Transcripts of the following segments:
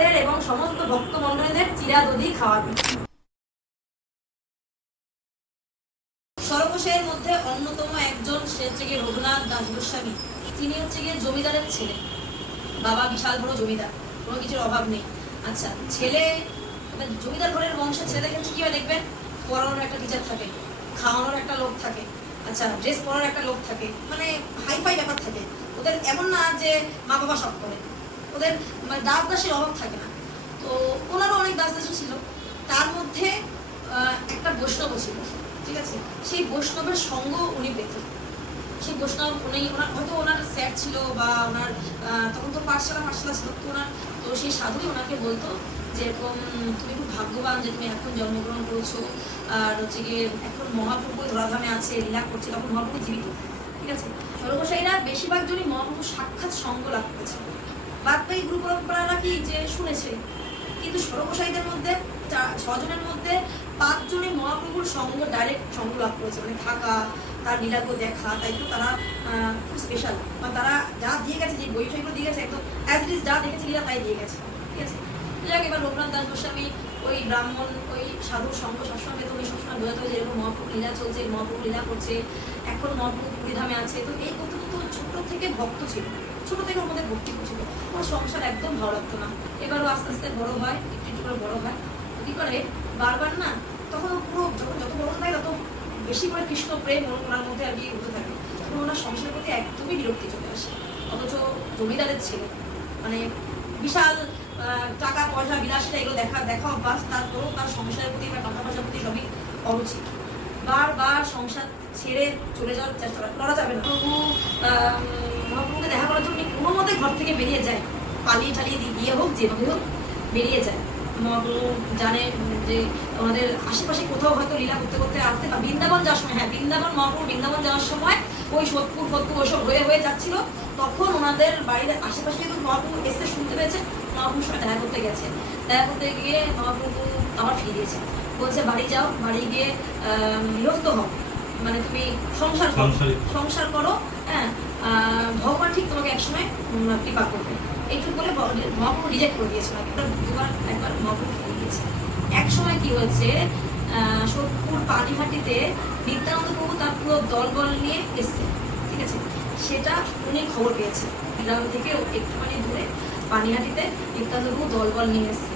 আমাদের এবং সমস্ত ভক্ত মণ্ডলীদের চিরাদধি খাওয়াবি। সর্বশের মধ্যে অন্যতম একজন সে হচ্ছে গিয়ে রঘুনাথ দাস গোস্বামী। তিনি হচ্ছে গিয়ে জমিদারের ছেলে। বাবা বিশাল বড় জমিদার, কোনো কিছুর অভাব নেই। আচ্ছা ছেলে জমিদার ঘরের বংশের ছেলেদের ক্ষেত্রে হয় দেখবেন? পড়ানোর একটা টিচার থাকে, খাওয়ানোর একটা লোক থাকে আচ্ছা ড্রেস পরার একটা লোক থাকে মানে হাইফাই ব্যাপার থাকে। ওদের এমন না যে মা বাবা সব করে। ওদের মানে দাস দাসের অভাব থাকে না। তো ওনারও অনেক দাস দাসী ছিল। তার মধ্যে একটা বৈষ্ণব ছিল, ঠিক আছে? সেই বৈষ্ণবের সঙ্গ উনি পেতেন। সেই বৈষ্ণব উনি, ওনার, হয়তো ওনার স্যার ছিল বা ওনার তখন তো পাঠশালা পাঠশালা ছিল, তো ওনার, তো সেই সাধুই ওনাকে বলতো যে, এরকম তুমি খুব ভাগ্যবান যে তুমি এখন জন্মগ্রহণ করেছ। আর হচ্ছে গিয়ে এখন মহাপ্রভু ধরাধামে আছে, লীলা করছে, তখন মহাপ্রভু জীবিত। ঠিক আছে? সর্বসাইরা বেশিরভাগ জনই মহাপ্রভু সাক্ষাৎ সঙ্গ লাভ করেছে। বাদ বাকি গুরু পরম্পরারা কি যে শুনেছে? কিন্তু সর্বসাইদের মধ্যে ছজনের মধ্যে পাঁচজনই মহাপ্রভুর সঙ্গ ডাইরেক্ট সঙ্গ লাভ করেছে। মানে থাকা, তার লীলাকে দেখা, তাই তো তারা খুব স্পেশাল বা তারা যা দিয়ে গেছে, যে বই টইগুলো দিয়ে গেছে, একদম অ্যাজ ইট ইজ যা দেখেছে লীলা তাই দিয়ে গেছে। ঠিক আছে? যাক এবার রঘুনাথ দাস গোস্বামী ওই ব্রাহ্মণ, ওই সাধুর সঙ্গ সবসময় পেত উনি সবসময় যে এরকম মহাপ্রভু লীলা চলছে মহাপ্রভু লীলা করছে, এখন মহাপ্রভু পুরীধামে আছে, তো এই করতে ও ছোট থেকে ভক্ত ছিল? ছোট থেকে মধ্যে ভক্তি ছিল ওর সংসার একদম ভালো লাগতো না এবারও আস্তে আস্তে বড় হয়, একটু একটু করে বড় হয়। তো কি করে? বারবার না, তখন পুরো যখন যত বড় থাকে তত বেশি করে কৃষ্ণ প্রেম ওনার মধ্যে আর কি হতে থাকে। তখন ওনার সংসারের প্রতি একদমই বিরক্তি চলে আসে। অথচ জমিদারের ছেলে মানে বিশাল টাকা পয়সা বিলাসিতা এগুলো দেখা দেখা অভ্যাস, তারপরেও তার সংসারের প্রতি বা টাকা পয়সার প্রতি সবই অরুচি বারবার সংসার ছেড়ে চলে যাওয়ার চেষ্টা করে যাবে না। প্রভু মহাপ্রভুকে দেখা করার জন্য কোনো মতে ঘর থেকে বেরিয়ে যায়। পালিয়ে টালিয়ে দিয়ে হোক যেভাবে হোক বেরিয়ে যায়। মহাপ্রভু জানে যে আমাদের আশেপাশে কোথাও হয়তো লীলা করতে করতে আসতে বা বৃন্দাবন যাওয়ার সময় হ্যাঁ বৃন্দাবন, মহাপ্রভু বৃন্দাবন যাওয়ার সময় ওই সোদপুর ফতপুর ওসব হয়ে হয়ে যাচ্ছিল। তখন ওনাদের বাড়ির আশেপাশে যেহেতু মহাপ্রভু এসে শুনতে পেয়েছে, মহাপ্রভুর সঙ্গে দেখা করতে গেছে। দেখা করতে গিয়ে মহাপ্রভু আবার ফিরে দিয়েছে বলছে বাড়ি যাও বাড়ি গিয়ে আহ, গৃহস্থ হও। মানে তুমি সংসার করো। সংসার করো। হ্যাঁ ভগবান ঠিক তোমাকে একসময় কৃপা করবে। এইটুকু বলে মহাপ্রভু রিজেক্ট করে দিয়েছিল একটা দুবার একবার মহাপ্রভু ফিরে দিয়েছে এক সময় কি হয়েছে আহ, সোদপুর পানিহাটিতে নিত্যানন্দ প্রভু তার পুরো দলবল নিয়ে এসছে ঠিক আছে? সেটা উনি খবর পেয়েছে। গ্রাম থেকে একটুখানি দূরে পানিহাটিতে নিত্যানন্দ প্রভু দলবল নিয়ে এসছে।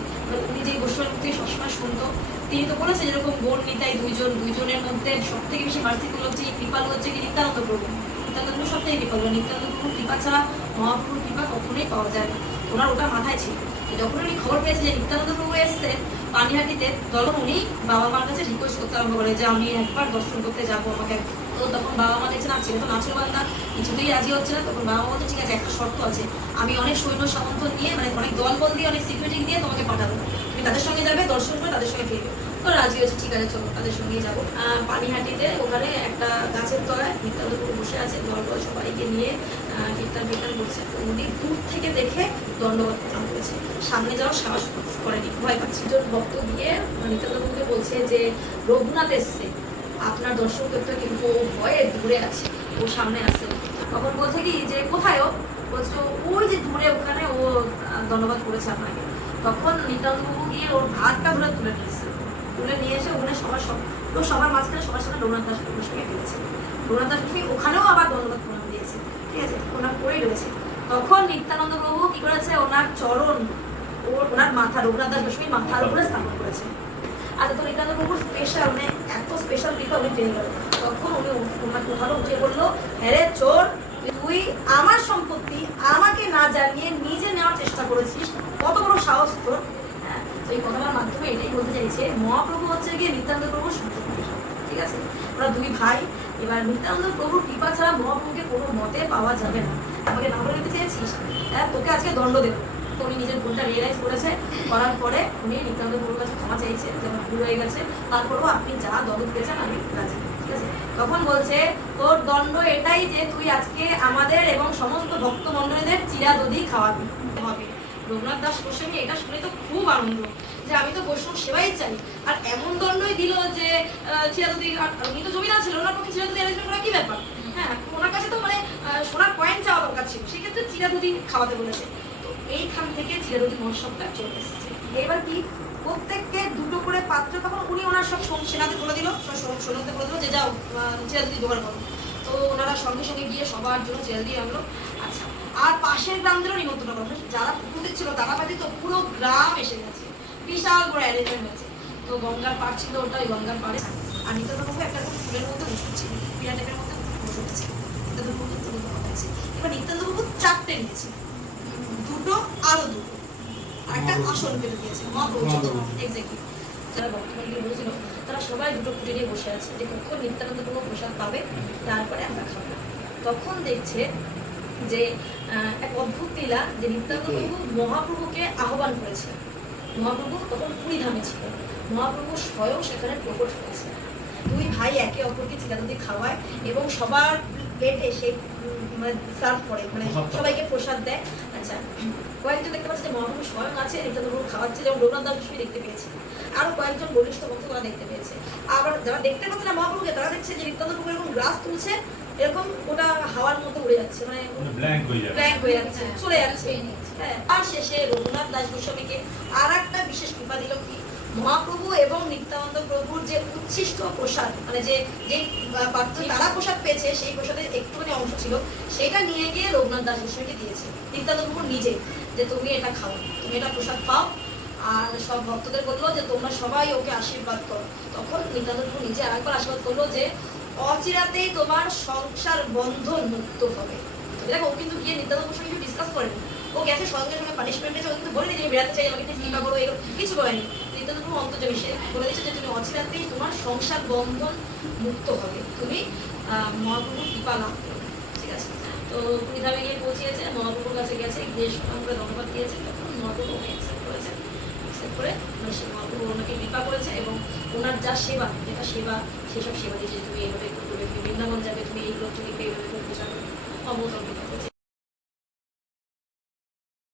উনি যে গোস্বামী থেকে সবসময় শুনতো, তিনি তো বলেছে যেরকম বোন নিতাই দুইজন, দুইজনের মধ্যে সব থেকে বেশি মার্সিকুল হচ্ছে কৃপালু হচ্ছে কি নিত্যানন্দ প্রভু। নিত্যানন্দ প্রভু সব থেকে কৃপালু, নিত্যানন্দ প্রভুর কৃপা ছাড়া, মহাপ্রভুর কৃপা কখনোই পাওয়া যায় না। ওনার ওটা মাথায় ছিল। যখন উনি খবর পেয়েছে যে নিত্যানন্দ প্রভু এসছে পানিহাটিতে তখন উনি বাবা মার কাছে রিকোয়েস্ট করতে আরম্ভ করে যে আমি একবার দর্শন করতে যাব আমাকে তো তখন বাবা মা দেখছে না, ছেলে তো নাচের বান্দা কিছুতেই রাজি হচ্ছে না। তখন বাবা বলছে, ঠিক আছে, একটা শর্ত আছে। আমি অনেক সৈন্য সামন্ত নিয়ে মানে অনেক দল বল দিয়ে, অনেক সিকিউরিটি দিয়ে তোমাকে পাঠাবো। তুমি তাদের সঙ্গে যাবে, দর্শন করে তাদের সঙ্গে ফিরবে। তো রাজি হয়েছে, ঠিক আছে, চলো, তাদের সঙ্গেই যাব। পানিহাটিতে ওখানে একটা গাছের তলায় নিত্যান্তপুর বসে আছে দল বল সবাইকে নিয়ে কীর্তন কীর্তন করছে। উনি দূর থেকে দেখে দণ্ডবাদ প্রণাম করেছে। সামনে যাওয়ার সাহস করেনি, ভয় পাচ্ছে। একজন ভক্ত গিয়ে নিত্যান্তপুরকে বলছে যে, রঘুনাথ এসছে। আপনার দর্শন করতে কিন্তু ও ভয়ে দূরে আছে, ও সামনে আছে। তখন বলছে কি, যে কোথায় ও? বলছে ও- ওই যে দূরে ওখানে ও ধন্যবাদ করেছে আপনাকে। তখন নিতান্তবাবু গিয়ে ওর হাতটা ধরে তুলে নিয়েছে। তুলে নিয়ে এসে ওখানে সবার সব তো সবার মাঝখানে সবার সাথে রঘুনাথ দাস সঙ্গে ফেলেছে রঘুনাথ দাস গোস্বামী ওখানেও আবার ধন্যবাদ প্রণাম দিয়েছে। ঠিক আছে? ওনার করেই রয়েছে। তখন নিত্যানন্দ প্রভু কি করেছে? ওনার চরণ ওনার মাথা, রঘুনাথ দাস গোস্বামী মাথার উপরে স্থাপন করেছে। আচ্ছা তো নিত্যানন্দ প্রভুর স্পেশাল মানে স্পেশাল দিকে উনি টেনে গেল তখন উনি ওনাকে উঠালো, উঠে বলল হ্যাঁ চোর, তুই আমার সম্পত্তি আমাকে না জানিয়ে নিজে নেওয়ার চেষ্টা করেছিস। কত বড় সাহস তোর হ্যাঁ? তো এই কথাটার মাধ্যমে এটাই বলতে চাইছে, মহাপ্রভু হচ্ছে গিয়ে প্রভুর সম্পত্তি। ঠিক আছে? ওরা দুই ভাই, এবার নিত্যানন্দ প্রভুর কৃপা ছাড়া মহাপ্রভুকে কোনো মতে পাওয়া যাবে না। আমাকে না বলে দিতে চেয়েছিস? হ্যাঁ তোকে আজকে দণ্ড দেবো। উনি নিজের ভুলটা রিয়েলাইজ করেছে, করার পরে উনি নিত্যানন্দ প্রভুর কাছে ক্ষমা চাইছে যেমন ভুল হয়ে গেছে। তারপরেও আপনি যা দণ্ড পেয়েছেন, আমি ঠিক আছে তখন বলছে, তোর দণ্ড এটাই যে তুই আজকে আমাদের এবং সমস্ত ভক্ত মণ্ডলীদের চিরাদধি খাওয়াবি। হবে। রঘুনাথ দাস গোস্বামী এটা শুনে তো খুব আনন্দ, যে আমি তো বৈষ্ণব সেবাই চাই। আর এমন দণ্ডই দিল যে আর উনি তো জমিদার ছিল ওনার পক্ষে চিরাদধি অ্যারেঞ্জমেন্ট করা কি ব্যাপার? হ্যাঁ ওনার কাছে তো মানে সোনার পয়েন্ট চাওয়া দরকার ছিল, সেক্ষেত্রে চিরাদধি খাওয়াতে বলেছে। এইখান থেকে চিরদিন মহোৎসবটা চলে এসেছে। এবার কি? প্রত্যেককে দুটো করে পাত্র তখন উনি ওনার সব সং- সেনাদের বলে দিল। সব সৈন্যদের বলে দিল যে, যাও চিরাদি জোগাড় করো। তো ওনারা সঙ্গে সঙ্গে গিয়ে সবার জন্য চিরাদি আনলো। আচ্ছা আর পাশের গ্রামদেরও নিমন্ত্রণ করা হলো। যারা উপস্থিত ছিল, তারা বাদে তো পুরো গ্রাম এসে গেছে। বিশাল বড় অ্যারেঞ্জমেন্ট হয়েছে। তো গঙ্গার পাড় ছিল ওটা, ওই গঙ্গার পাড়ে। আর নিত্যবাবু একটা এরকম ফুলের মধ্যে বসে ছিল বিরাট টাইপের মধ্যে বসে এবার নিত্যানন্দবাবু চারটে নিয়েছে। দুটো আরও দুটো। আর একটা আসন দিয়েছে এক্স্যাক্টলি যারা বর্তমানে বলেছিল তারা সবাই দুটো ফুটে নিয়ে বসে আছে যে কখন নিত্যানন্দ কোনো প্রসাদ পাবে তারপরে আমরা খাব। তখন দেখছে যে এক অদ্ভুত লীলা যে নিত্যানন্দ প্রভু মহাপ্রভুকে আহ্বান করেছে। মহাপ্রভু তখন পুরী ধামে ছিল মহাপ্রভু স্বয়ং সেখানে প্রকট হয়েছে। দুই ভাই একে অপরকে চিরাদুদি খাওয়ায় এবং সবার প্লেটে সেই মানে সার্ভ করে মানে সবাইকে প্রসাদ দেয়। আচ্ছা কয়েকজন দেখতে পাচ্ছে যে মহাপ্রভু স্বয়ং আছে নিত্যানন্দ প্রভু খাওয়াচ্ছে যেমন রঘুনাথ দাস বিষ্ণু দেখতে পেয়েছে। আরও কয়েকজন বলিষ্ঠ ভক্ত তারা দেখতে পেয়েছে। আবার যারা দেখতে পাচ্ছে না মহাপ্রভুকে তারা দেখছে যে নিত্যানন্দ প্রভু এরকম গ্রাস তুলছে এরকম ওটা হাওয়ার মতো উড়ে যাচ্ছে মানে ব্ল্যাঙ্ক হয়ে ব্ল্যাঙ্ক হয়ে যাচ্ছে চলে যাচ্ছে। হ্যাঁ আর শেষে রঘুনাথ দাস গোস্বামীকে আর একটা বিশেষ কৃপা দিল কি? মহাপ্রভু এবং নিত্যানন্দ উচ্ছিষ্ট প্রসাদ মানে যে যে পাত্র তারা প্রসাদ পেয়েছে সেই প্রসাদের একটুখানি অংশ ছিল সেটা নিয়ে গিয়ে রঘুনাথ দাস গোস্বামীকে দিয়েছে। নিত্যানন্দ প্রভু নিজে যে তুমি এটা খাও তুমি এটা প্রসাদ পাও আর সব ভক্তদের বলল যে তোমরা সবাই ওকে আশীর্বাদ করো। তখন নিত্যানন্দ প্রভু নিজে আরেকবার আশীর্বাদ করল যে অচিরাতেই তোমার সংসার বন্ধন মুক্ত হবে। দেখো ও কিন্তু গিয়ে নিত্যানন্দ প্রভুর সঙ্গে কিছু ডিসকাস করেনি। ও গেছে সঙ্গে সঙ্গে পানিশমেন্ট ও কিন্তু বলেনি যে আমি বেড়াতে চাই আমাকে করো এগুলো কিছু করেনি নিত্যানন্দ প্রভু অন্তর্যামী সে বলে দিচ্ছে যে তুমি অচিরাতেই তোমার সংসার বন্ধন মুক্ত হবে। তুমি মহাপ্রভুর কৃপা লাভ করবে। ঠিক আছে? তো পুরীধামে গিয়ে পৌঁছিয়েছে, মহাপ্রভুর কাছে গেছে, গিয়ে আমরা ধন্যবাদ দিয়েছে। তখন মহাপ্রভু ওকে অ্যাকসেপ্ট করেছে। অ্যাকসেপ্ট করে মহাপ্রভু ওনাকে কৃপা করেছে এবং ওনার যা সেবা, যেটা সেবা, সেসব সেবা দিয়েছে তুমি এইভাবে করবে। তুমি বৃন্দাবন যাবে, তুমি এই লোকটিকে এইভাবে করে পূজা করবে। অবতম্বিত